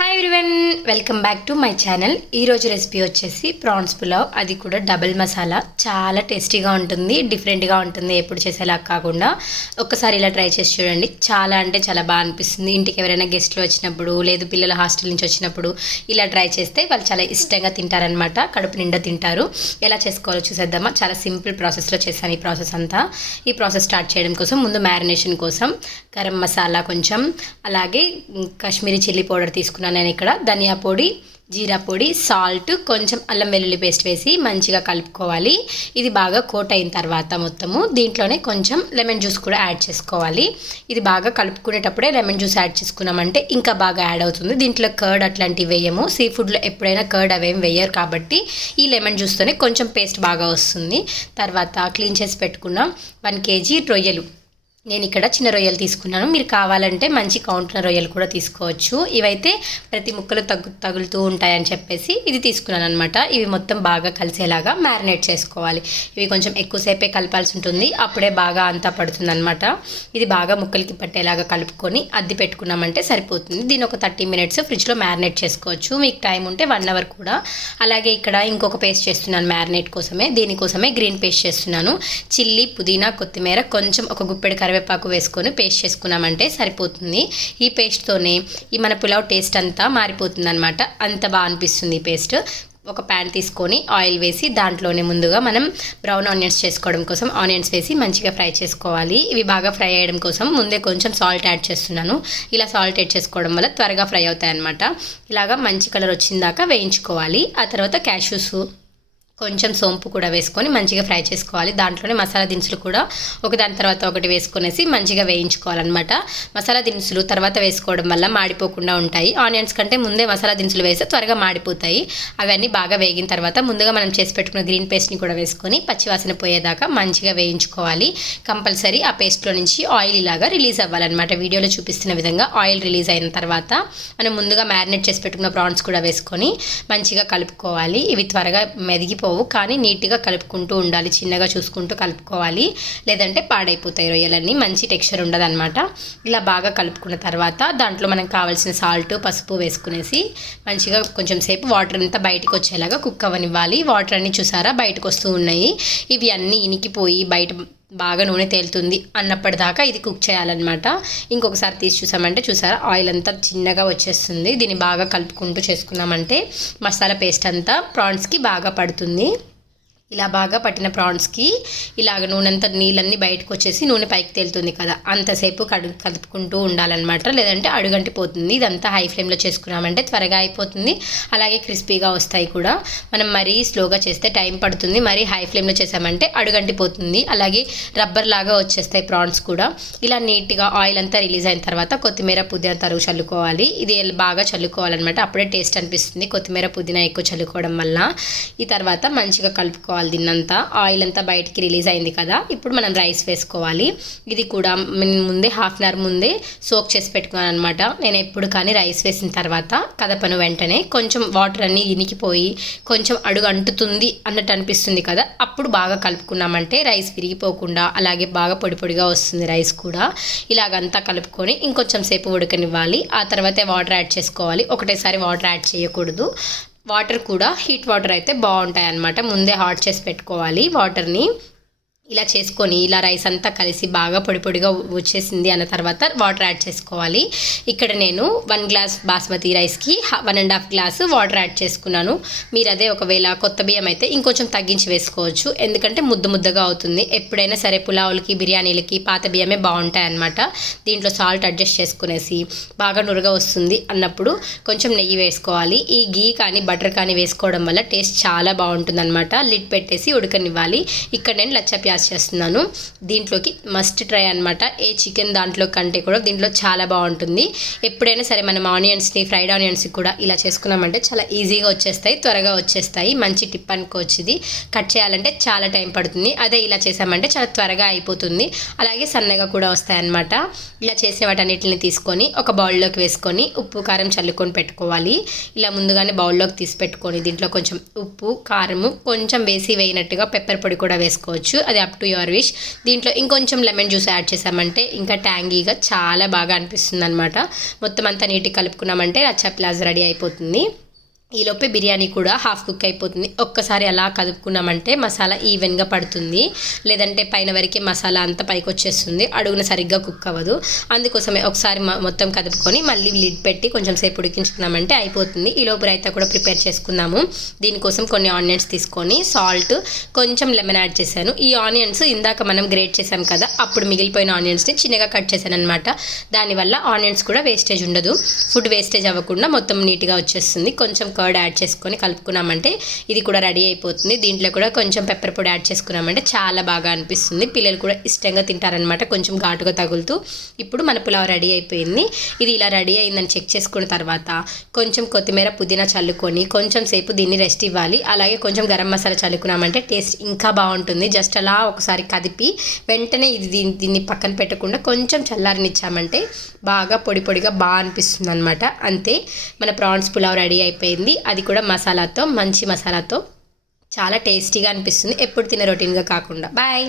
Hi everyone, welcome back to my channel. ఈరోజు recipe వచ్చేసి prawns pulao, అది కూడా డబుల్ మసాలా. చాలా టేస్టీగా ఉంటుంది, డిఫరెంట్గా ఉంటుంది, ఎప్పుడు చేసేలా కాకుండా. ఒక్కసారి ఇలా ట్రై చేసి చూడండి, చాలా అంటే చాలా బాగా అనిపిస్తుంది. ఇంటికి ఎవరైనా గెస్ట్లు వచ్చినప్పుడు, లేదు పిల్లల హాస్టల్ నుంచి వచ్చినప్పుడు ఇలా ట్రై చేస్తే వాళ్ళు చాలా ఇష్టంగా తింటారనమాట, కడుపు నిండా తింటారు. ఎలా చేసుకోవాలో చూసేద్దామా. చాలా సింపుల్ ప్రాసెస్లో చేశాను ఈ ప్రాసెస్ అంతా. ఈ ప్రాసెస్ స్టార్ట్ చేయడం కోసం ముందు మ్యారినేషన్ కోసం గరం మసాలా కొంచెం, అలాగే కాశ్మీరీ చిల్లీ పౌడర్ తీసుకున్నాను నేను ఇక్కడ, ధనియా పొడి, జీరా పొడి, సాల్ట్, కొంచెం అల్లం వెల్లుల్లి పేస్ట్ వేసి మంచిగా కలుపుకోవాలి. ఇది బాగా కోట్ అయిన తర్వాత మొత్తము దీంట్లోనే కొంచెం లెమన్ జ్యూస్ కూడా యాడ్ చేసుకోవాలి. ఇది బాగా కలుపుకునేటప్పుడే లెమన్ జ్యూస్ యాడ్ చేసుకున్నామంటే ఇంకా బాగా యాడ్ అవుతుంది. దీంట్లో కర్డ్ అట్లాంటివి వేయము, సీ ఫుడ్లో ఎప్పుడైనా కర్డ్ అవేం వేయరు కాబట్టి ఈ లెమన్ జ్యూస్తోనే కొంచెం పేస్ట్ బాగా వస్తుంది. తర్వాత క్లీన్ చేసి పెట్టుకున్న 1 kg రొయ్యలు, నేను ఇక్కడ చిన్న రొయ్యలు తీసుకున్నాను. మీరు కావాలంటే మంచి కౌంటున్న రొయ్యలు కూడా తీసుకోవచ్చు. ఇవైతే ప్రతి ముక్కలు తగులుతూ ఉంటాయని చెప్పేసి ఇది తీసుకున్నాను అనమాట. ఇవి మొత్తం బాగా కలిసేలాగా మ్యారినేట్ చేసుకోవాలి. ఇవి కొంచెం ఎక్కువసేపే కలపాల్సి ఉంటుంది, అప్పుడే బాగా అంతా పడుతుంది అనమాట. ఇది బాగా ముక్కలకి పట్టేలాగా కలుపుకొని అద్ది పెట్టుకున్నామంటే సరిపోతుంది. దీని ఒక 30 minutes ఫ్రిడ్జ్లో మ్యారినేట్ చేసుకోవచ్చు. మీకు టైం ఉంటే 1 hour కూడా. అలాగే ఇక్కడ ఇంకొక పేస్ట్ చేస్తున్నాను మ్యారినేట్ కోసమే. దీనికోసమే గ్రీన్ పేస్ట్ చేస్తున్నాను. చిల్లీ, పుదీనా, కొత్తిమీర, కొంచెం ఒక గుప్పెడు కరివేపాకు వేసుకొని పేస్ట్ చేసుకున్నామంటే సరిపోతుంది. ఈ పేస్ట్తోనే ఈ మన పులావ్ టేస్ట్ అంతా మారిపోతుంది అనమాట. అంత బాగా అనిపిస్తుంది ఈ పేస్ట్. ఒక ప్యాన్ తీసుకొని ఆయిల్ వేసి దాంట్లోనే ముందుగా మనం బ్రౌన్ ఆనియన్స్ చేసుకోవడం కోసం ఆనియన్స్ వేసి మంచిగా ఫ్రై చేసుకోవాలి. ఇవి బాగా ఫ్రై అయ్యడం కోసం ముందే కొంచెం సాల్ట్ యాడ్ చేస్తున్నాను. ఇలా సాల్ట్ యాడ్ చేసుకోవడం వల్ల త్వరగా ఫ్రై అవుతాయి అన్నమాట. ఇలాగా మంచి కలర్ వచ్చిందాక వేయించుకోవాలి. ఆ తర్వాత క్యాష్యూస్, కొంచెం సోంపు కూడా వేసుకొని మంచిగా ఫ్రై చేసుకోవాలి. దాంట్లోనే మసాలా దినుసులు కూడా ఒకదాని తర్వాత ఒకటి వేసుకొనేసి మంచిగా వేయించుకోవాలన్నమాట. మసాలా దినుసులు తర్వాత వేసుకోవడం వల్ల మాడిపోకుండా ఉంటాయి. ఆనియన్స్ కంటే ముందే మసాలా దినుసులు వేస్తే త్వరగా మాడిపోతాయి. అవన్నీ బాగా వేగిన తర్వాత ముందుగా మనం చేసి పెట్టుకున్న గ్రీన్ పేస్ట్ని కూడా వేసుకొని పచ్చివాసన పోయేదాకా మంచిగా వేయించుకోవాలి. కంపల్సరీ ఆ పేస్ట్లో నుంచి ఆయిల్ ఇలాగా రిలీజ్ అవ్వాలన్నమాట. వీడియోలో చూపిస్తున్న విధంగా ఆయిల్ రిలీజ్ అయిన తర్వాత మనం ముందుగా మ్యారినేట్ చేసి పెట్టుకున్న ప్రాన్స్ కూడా వేసుకొని మంచిగా కలుపుకోవాలి. ఇవి త్వరగా మెదిగిపో కానీ నీట్గా కలుపుకుంటూ ఉండాలి, చిన్నగా చూసుకుంటూ కలుపుకోవాలి, లేదంటే పాడైపోతాయి రొయ్యలన్నీ, మంచి టెక్స్చర్ ఉండదు అనమాట. ఇలా బాగా కలుపుకున్న తర్వాత దాంట్లో మనకు కావాల్సిన సాల్ట్, పసుపు వేసుకునేసి మంచిగా కొంచెం సేపు వాటర్ అంతా బయటకు వచ్చేలాగా కుక్ అవ్వనివ్వాలి. వాటర్ అన్నీ చూసారా బయటకు వస్తూ ఉన్నాయి. ఇవి అన్నీ ఇనికిపోయి బయట బాగా నూనె తేలుతుంది అన్నప్పటిదాకా ఇది కుక్ చేయాలన్నమాట. ఇంకొకసారి తీసి చూసామంటే చూసారా ఆయిల్ అంతా చిన్నగా వచ్చేస్తుంది. దీన్ని బాగా కలుపుకుంటూ చేసుకున్నామంటే మసాలా పేస్ట్ అంతా ప్రాన్స్కి బాగా పడుతుంది. ఇలా బాగా పట్టిన ప్రాన్స్కి ఇలాగ నూనెంతా నీళ్ళన్నీ బయటకు వచ్చేసి నూనె పైకి తేలుతుంది కదా, అంతసేపు కలుపుకుంటూ ఉండాలన్నమాట, లేదంటే అడుగంటిపోతుంది. ఇదంతా హై ఫ్లేమ్లో చేసుకున్నామంటే త్వరగా అయిపోతుంది, అలాగే క్రిస్పీగా వస్తాయి కూడా. మనం మరీ స్లోగా చేస్తే టైం పడుతుంది, మరీ హై ఫ్లేమ్లో చేసామంటే అడుగంటిపోతుంది, అలాగే రబ్బర్ లాగా వచ్చేస్తాయి ప్రాన్స్ కూడా. ఇలా నీట్గా ఆయిల్ అంతా రిలీజ్ అయిన తర్వాత కొత్తిమీర, పుదీనా తరుగు చల్లుకోవాలి. ఇది బాగా చల్లుకోవాలన్నమాట, అప్పుడే టేస్ట్ అనిపిస్తుంది కొత్తిమీర, పుదీనా ఎక్కువ చల్లుకోవడం వల్ల. ఈ తర్వాత మంచిగా కలుపుకోవాలి. దీన్నంతా ఆయిల్ అంతా బయటికి రిలీజ్ అయింది కదా, ఇప్పుడు మనం రైస్ వేసుకోవాలి. ఇది కూడా ముందే 1/2 hour ముందే సోక్ చేసి పెట్టుకున్నాను అనమాట. నేను ఎప్పుడు కానీ రైస్ వేసిన తర్వాత కదపను వెంటనే. కొంచెం వాటర్ అన్నీ ఇనికిపోయి కొంచెం అడుగు అంటుతుంది అన్నట్టు అనిపిస్తుంది కదా, అప్పుడు బాగా కలుపుకున్నామంటే రైస్ విరిగిపోకుండా అలాగే బాగా పొడి పొడిగా వస్తుంది రైస్ కూడా. ఇలాగంతా కలుపుకొని ఇంకొంచెం సేపు ఉడకనివ్వాలి. ఆ తర్వాతే వాటర్ యాడ్ చేసుకోవాలి, ఒకటేసారి వాటర్ యాడ్ చేయకూడదు. వాటర్ కూడా హీట్ వాటర్ అయితే బాగుంటాయి అన్నమాట. ముందే హాట్ చేసి పెట్టుకోవాలి వాటర్ని. ఇలా చేసుకొని ఇలా రైస్ అంతా కలిసి బాగా పొడి పొడిగా వచ్చేసింది అన్న తర్వాత వాటర్ యాడ్ చేసుకోవాలి. ఇక్కడ నేను 1 glass బాస్మతి రైస్కి 1.5 glass వాటర్ యాడ్ చేసుకున్నాను. మీరు అదే ఒకవేళ కొత్త బియ్యం అయితే ఇంకొంచెం తగ్గించి వేసుకోవచ్చు, ఎందుకంటే ముద్దగా అవుతుంది. ఎప్పుడైనా సరే పులావులకి, బిర్యానీలకి పాత బియ్యమే బాగుంటాయి అన్నమాట. దీంట్లో సాల్ట్ అడ్జస్ట్ చేసుకునేసి బాగా నురగా వస్తుంది అన్నప్పుడు కొంచెం నెయ్యి వేసుకోవాలి. ఈ గీ కానీ బటర్ కానీ వేసుకోవడం వల్ల టేస్ట్ చాలా బాగుంటుంది అనమాట. లిడ్ పెట్టేసి ఉడకనివ్వాలి. ఇక్కడ నేను లచ్చ ప్యాజ్ చేస్తున్నాను. దీంట్లోకి మస్ట్ ట్రై అనమాట. ఏ చికెన్ దాంట్లో కంటే కూడా దీంట్లో చాలా బాగుంటుంది. ఎప్పుడైనా సరే మనం ఆనియన్స్ని, ఫ్రైడ్ ఆనియన్స్ కూడా ఇలా చేసుకున్నామంటే చాలా ఈజీగా వచ్చేస్తాయి, త్వరగా వచ్చేస్తాయి. మంచి టిప్ అనుకోవచ్చు. ఇది కట్ చేయాలంటే చాలా టైం పడుతుంది, అదే ఇలా చేసామంటే చాలా త్వరగా అయిపోతుంది, అలాగే సన్నగా కూడా వస్తాయి అన్నమాట. ఇలా చేసిన వాటన్నిటిని తీసుకొని ఒక బౌల్లోకి వేసుకొని ఉప్పు, కారం చల్లుకొని పెట్టుకోవాలి. ఇలా ముందుగానే బౌల్లోకి తీసి పెట్టుకొని దీంట్లో కొంచెం ఉప్పు, కారము కొంచెం వేసి వేయినట్టుగా పెప్పర్ పొడి కూడా వేసుకోవచ్చు, అది అప్ టు యువర్ విష్. దీంట్లో ఇంకొంచెం లెమన్ జ్యూస్ యాడ్ చేసామంటే ఇంకా ట్యాంగీగా చాలా బాగా అనిపిస్తుంది అనమాట. మొత్తం అంతా నీట్గా కలుపుకున్నామంటే రచ్చా ప్లాజ్ రెడీ అయిపోతుంది. ఈలోపే బిర్యానీ కూడా హాఫ్ కుక్ అయిపోతుంది. ఒక్కసారి అలా కలుపుకున్నామంటే మసాలా ఈవెన్గా పడుతుంది, లేదంటే పైన వరకే మసాలా అంతా పైకి వచ్చేస్తుంది, అడుగున సరిగ్గా కుక్ అవ్వదు. అందుకోసమే ఒకసారి మొత్తం కదుపుకొని మళ్ళీ లిడ్ పెట్టి కొంచెం సేపు ఉడికించుకున్నామంటే అయిపోతుంది. ఈలోపు రైతా కూడా ప్రిపేర్ చేసుకున్నాము. దీనికోసం కొన్ని ఆనియన్స్ తీసుకొని సాల్ట్, కొంచెం లెమన్ యాడ్ చేశాను. ఈ ఆనియన్స్ ఇందాక మనం గ్రేట్ చేసాం కదా, అప్పుడు మిగిలిపోయిన ఆనియన్స్ని చిన్నగా కట్ చేశాను అనమాట. దానివల్ల ఆనియన్స్ కూడా వేస్టేజ్ ఉండదు, ఫుడ్ వేస్టేజ్ అవ్వకుండా మొత్తం నీట్గా వచ్చేస్తుంది. కొంచెం కర్డ్ యాడ్ చేసుకొని కలుపుకున్నామంటే ఇది కూడా రెడీ అయిపోతుంది. దీంట్లో కూడా కొంచెం పెప్పర్ పొడి యాడ్ చేసుకున్నామంటే చాలా బాగా అనిపిస్తుంది. పిల్లలు కూడా ఇష్టంగా తింటారనమాట, కొంచెం ఘాటుగా తగులుతూ. ఇప్పుడు మన పులావ్ రెడీ అయిపోయింది. ఇది ఇలా రెడీ అయిందని చెక్ చేసుకున్న తర్వాత కొంచెం కొత్తిమీర, పుదీనా చల్లుకొని కొంచెం సేపు దీన్ని రెస్ట్ ఇవ్వాలి. అలాగే కొంచెం గరం మసాలా చల్లుకున్నామంటే టేస్ట్ ఇంకా బాగుంటుంది. జస్ట్ అలా ఒకసారి కదిపి వెంటనే దీన్ని పక్కన పెట్టకుండా కొంచెం చల్లారనిచ్చామంటే బాగా పొడి పొడిగా బాగా అనిపిస్తుంది అనమాట. అంతే, మన ప్రాన్స్ పులావ్ రెడీ అయిపోయింది. అది కూడా మసాలాతో, మంచి మసాలాతో చాలా టేస్టీగా అనిపిస్తుంది. ఎప్పుడు తినే రొటీన్గా కాకుండా. బాయ్.